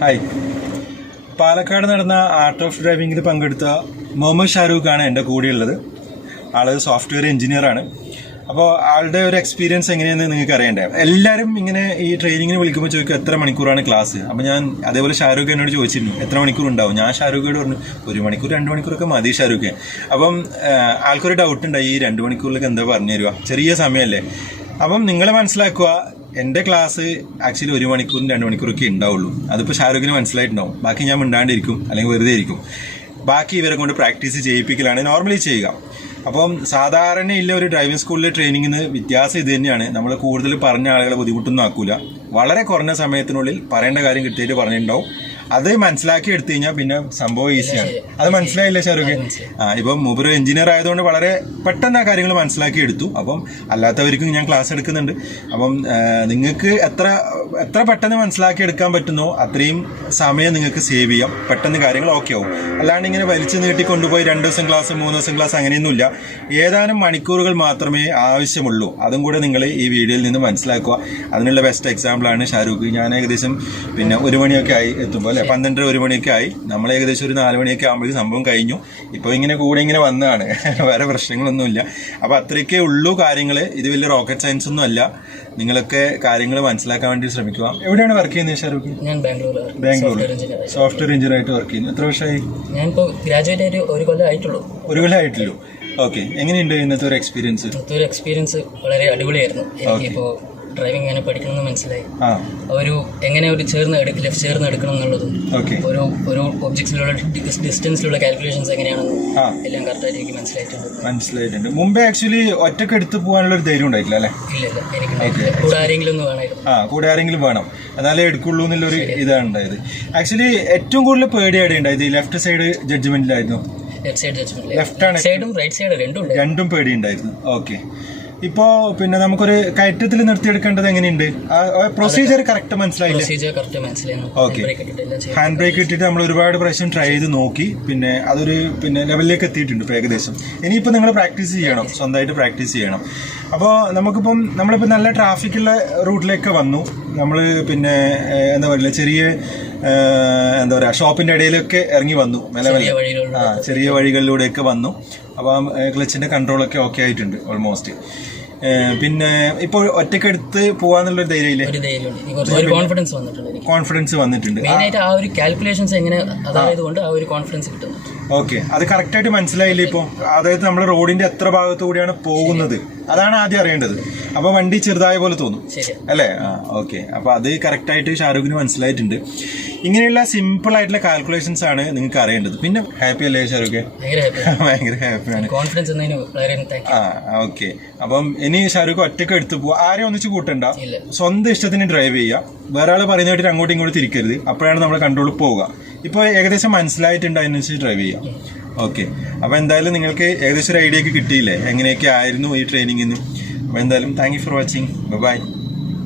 Hi. Palakkad നടന്ന art of ഡ്രൈവിംഗിൽ പങ്കെടുത്ത മുഹമ്മദ് ഷാരൂഖാണ് എൻ്റെ കൂടെയുള്ളത്. ആള് സോഫ്റ്റ്വെയർ എഞ്ചിനീയറാണ്. അപ്പോൾ ആളുടെ ഒരു എക്സ്പീരിയൻസ് എങ്ങനെയാണെന്ന് നിങ്ങൾക്ക് അറിയണ്ടേ. എല്ലാവരും ഇങ്ങനെ ഈ ട്രെയിനിങ്ങിന് വിളിക്കുമ്പോൾ ചോദിക്കും എത്ര മണിക്കൂറാണ് ക്ലാസ്. അപ്പോൾ ഞാൻ അതേപോലെ ഷാരൂഖ് എന്നോട് ചോദിച്ചിരുന്നു എത്ര മണിക്കൂർ ഉണ്ടാവും. ഞാൻ ഷാരൂഖോട് പറഞ്ഞു 1 മണിക്കൂർ 2 മണിക്കൂറൊക്കെ മതി ഷാരൂഖ്. അപ്പം ആൾക്കൊരു ഡൗട്ട് ഉണ്ടായി, ഈ 2 മണിക്കൂറിലേക്ക് എന്താ പറഞ്ഞു തരുക, ചെറിയ സമയമല്ലേ. അപ്പം നിങ്ങൾ മനസ്സിലാക്കുക, എൻ്റെ ക്ലാസ് ആക്ച്വലി 1 മണിക്കൂറും 2 മണിക്കൂറൊക്കെ ഉണ്ടാവുള്ളൂ. അതിപ്പോൾ ഷാരൂഖിന് മനസ്സിലായിട്ടുണ്ടാവും. ബാക്കി ഞാൻ മിണ്ടാണ്ടിരിക്കും അല്ലെങ്കിൽ വെറുതെ ഇരിക്കും. ബാക്കി ഇവരെ കൊണ്ട് പ്രാക്ടീസ് ചെയ്യിപ്പിക്കലാണ് നോർമലി ചെയ്യുക. അപ്പം സാധാരണയുള്ള ഒരു ഡ്രൈവിംഗ് സ്കൂളിലെ ട്രെയിനിങ്ങിന് വ്യത്യാസം ഇത് തന്നെയാണ്. നമ്മൾ കൂടുതൽ പറഞ്ഞ ആളുകളെ ബുദ്ധിമുട്ടൊന്നും ആക്കൂല. വളരെ കുറഞ്ഞ സമയത്തിനുള്ളിൽ പറയേണ്ട കാര്യം കൃത്യമായിട്ട് പറഞ്ഞിട്ടുണ്ടാവും. അത് മനസ്സിലാക്കി എടുത്തു കഴിഞ്ഞാൽ പിന്നെ സംഭവം ഈസിയാണ്. അത് മനസ്സിലായില്ലേ ഷാരൂഖ്? ഇപ്പം മൂപ്പർ എഞ്ചിനീയർ ആയതുകൊണ്ട് വളരെ പെട്ടെന്ന് ആ കാര്യങ്ങൾ മനസ്സിലാക്കി എടുത്തു. അപ്പം അല്ലാത്തവർക്കും ഞാൻ ക്ലാസ് എടുക്കുന്നുണ്ട്. അപ്പം നിങ്ങൾക്ക് എത്ര പെട്ടെന്ന് മനസ്സിലാക്കി എടുക്കാൻ പറ്റുന്നോ അത്രയും സമയം നിങ്ങൾക്ക് സേവ് ചെയ്യാം. പെട്ടെന്ന് കാര്യങ്ങൾ ഓക്കെ ആവും. അല്ലാണ്ട് ഇങ്ങനെ വലിച്ചു നീട്ടി കൊണ്ടുപോയി 2 ദിവസം ക്ലാസ് 3 ദിവസം ക്ലാസ് അങ്ങനെയൊന്നുമില്ല. ഏതാനും മണിക്കൂറുകൾ മാത്രമേ ആവശ്യമുള്ളൂ. അതും കൂടെ നിങ്ങൾ ഈ വീഡിയോയിൽ നിന്ന് മനസ്സിലാക്കുക. അതിനുള്ള ബെസ്റ്റ് എക്സാമ്പിളാണ് ഷാരൂഖ്. ഞാൻ ഏകദേശം 1 മണിയൊക്കെ ആയി എത്തുമ്പോൾ 12 1 മണിയൊക്കെ ആയി. നമ്മൾ ഏകദേശം ഒരു 4 മണിയൊക്കെ ആകുമ്പോഴേക്കും സംഭവം കഴിഞ്ഞു. ഇപ്പോൾ ഇങ്ങനെ കൂടെ ഇങ്ങനെ വന്നതാണ്, വേറെ പ്രശ്നങ്ങളൊന്നുമില്ല. അപ്പോൾ അത്രയൊക്കെ ഉള്ളൂ കാര്യങ്ങൾ. ഇത് വലിയ റോക്കറ്റ് സയൻസ് ഒന്നും അല്ല. നിങ്ങളൊക്കെ കാര്യങ്ങൾ മനസ്സിലാക്കാൻ വേണ്ടി ശ്രമിക്കുക. എവിടെയാണ് വർക്ക് ചെയ്യുന്നത് ഷാരൂഖ്? ഞാൻ ബാംഗ്ലൂർ സോഫ്റ്റ്വെയർ എഞ്ചിനീയർ ആയിട്ട് വർക്ക് ചെയ്യുന്നു. എത്ര വർഷമായി? ഞാനിപ്പോൾ ഗ്രാജുവേറ്റ് ആയിട്ട് 1 കൊല്ലം ആയിട്ടുള്ളൂ. 1 കൊല്ലം ആയിട്ടുള്ളൂ. ഓക്കെ, എങ്ങനെയുണ്ട് ഇന്നത്തെ ഒരു എക്സ്പീരിയൻസ്? വളരെ അടിപൊളിയായിരുന്നു. എനിക്കിപ്പോൾ ഡ്രൈവിംഗ് എങ്ങനെ പഠിക്കണമെന്ന് മനസ്സിലായി. എങ്ങനെ ഒരു ലെഫ്റ്റ് ചേർന്ന് എടുക്കണം എന്നുള്ളതും ഒരു ഒബ്ജക്ട്സിലുള്ള ഡിസ്റ്റൻസിലുള്ള കാൽക്കുലേഷൻസ് എങ്ങനെയാണെന്നും എല്ലാം കറക്റ്റായിട്ട് എനിക്ക് മനസ്സിലായിട്ടുണ്ട്. മുമ്പേ ആക്ച്വലി ഒറ്റക്ക് എടുത്ത് പോകാനുള്ള ഒരു ധൈര്യം ഉണ്ടായിട്ടില്ല അല്ലേ? ഇല്ല, എനിക്ക് കൂടെ ആരെങ്കിലും ഒന്ന് വേണമായിരുന്നു. കൂടെ ആരെങ്കിലും വേണം, എന്നാലേ എടുക്കുള്ളൂ എന്നുള്ളൊരു ഇതാണ് ഉണ്ടായത്. ആക്ച്വലി ഏറ്റവും കൂടുതൽ പേടിയായിട്ട് ഉണ്ടായത് ലെഫ്റ്റ് സൈഡ് ജഡ്ജ്മെന്റിലായിരുന്നു. രണ്ടും പേടിയുണ്ടായിരുന്നു. ഓക്കെ, ഇപ്പോ പിന്നെ നമുക്കൊരു കയറ്റത്തിൽ നിർത്തിയെടുക്കേണ്ടത് എങ്ങനെയുണ്ട്? പ്രൊസീജിയർ കറക്റ്റ് മനസ്സിലായില്ലേ? ഓക്കെ, ഹാൻഡ് ബ്രേക്ക് ഇട്ടിട്ട് നമ്മൾ ഒരുപാട് പ്രാവശ്യം ട്രൈ ചെയ്ത് നോക്കി. പിന്നെ അതൊരു ലെവലിലേക്ക് എത്തിയിട്ടുണ്ട് ഇപ്പോൾ ഏകദേശം. ഇനിയിപ്പോൾ നിങ്ങൾ പ്രാക്ടീസ് ചെയ്യണം, സ്വന്തമായിട്ട് പ്രാക്ടീസ് ചെയ്യണം. അപ്പോൾ നമ്മളിപ്പോൾ നല്ല ട്രാഫിക്കുള്ള റൂട്ടിലേക്ക് വന്നു. നമ്മൾ എന്താ പറയുക, ഷോപ്പിന്റെ ഇടയിലൊക്കെ ഇറങ്ങി വന്നു. ചെറിയ വഴികളിലൂടെയൊക്കെ വന്നു. അപ്പം ക്ലച്ചിന്റെ കൺട്രോളൊക്കെ ഓക്കെ ആയിട്ടുണ്ട് ഓൾമോസ്റ്റ്. പിന്നെ ഇപ്പോൾ ഒറ്റക്കെടുത്ത് പോവാന്നുള്ളൊരു ധൈര്യമില്ലേ? കോൺഫിഡൻസ് വന്നിട്ടുണ്ട്. ഓക്കെ, അത് കറക്റ്റ് ആയിട്ട് മനസ്സിലായില്ലേ ഇപ്പോൾ? അതായത് നമ്മൾ റോഡിന്റെ എത്ര ഭാഗത്തു കൂടിയാണ് പോകുന്നത്, അതാണ് ആദ്യം അറിയേണ്ടത്. അപ്പൊ വണ്ടി ചെറുതായ പോലെ തോന്നും അല്ലേ? ഓക്കെ, അപ്പൊ അത് കറക്റ്റ് ആയിട്ട് ഷാരൂഖിന് മനസ്സിലായിട്ടുണ്ട്. ഇങ്ങനെയുള്ള സിമ്പിൾ ആയിട്ടുള്ള കാൽക്കുലേഷൻസ് ആണ് നിങ്ങൾക്ക് അറിയേണ്ടത്. പിന്നെ ഹാപ്പി അല്ലേ ഷാരൂഖ്? ഭയങ്കര ഹാപ്പിയാണ്. ഓക്കെ, അപ്പം ഇനി ഷാരൂഖ് ഒറ്റയ്ക്ക് എടുത്തു പോവാ, ആരെയും ഒന്നിച്ച് കൂട്ടണ്ട, സ്വന്തം ഇഷ്ടത്തിന് ഡ്രൈവ് ചെയ്യുക. വേറെ ആൾ പറയുന്ന കേട്ടിട്ട് അങ്ങോട്ടും ഇങ്ങോട്ടും തിരിക്കരുത്. അപ്പോഴാണ് നമ്മുടെ കൺട്രോൾ പോവുക. ഇപ്പോൾ ഏകദേശം മനസ്സിലായിട്ടുണ്ട്, അതിനനുസരിച്ച് ഡ്രൈവ് ചെയ്യാം. ഓക്കെ, അപ്പോൾ എന്തായാലും നിങ്ങൾക്ക് ഏകദേശം ഒരു ഐഡിയ ഒക്കെ കിട്ടിയില്ലേ എങ്ങനെയൊക്കെ ആയിരുന്നു ഈ ട്രെയിനിങ്ങിന്? അപ്പോൾ എന്തായാലും thank you for watching. By.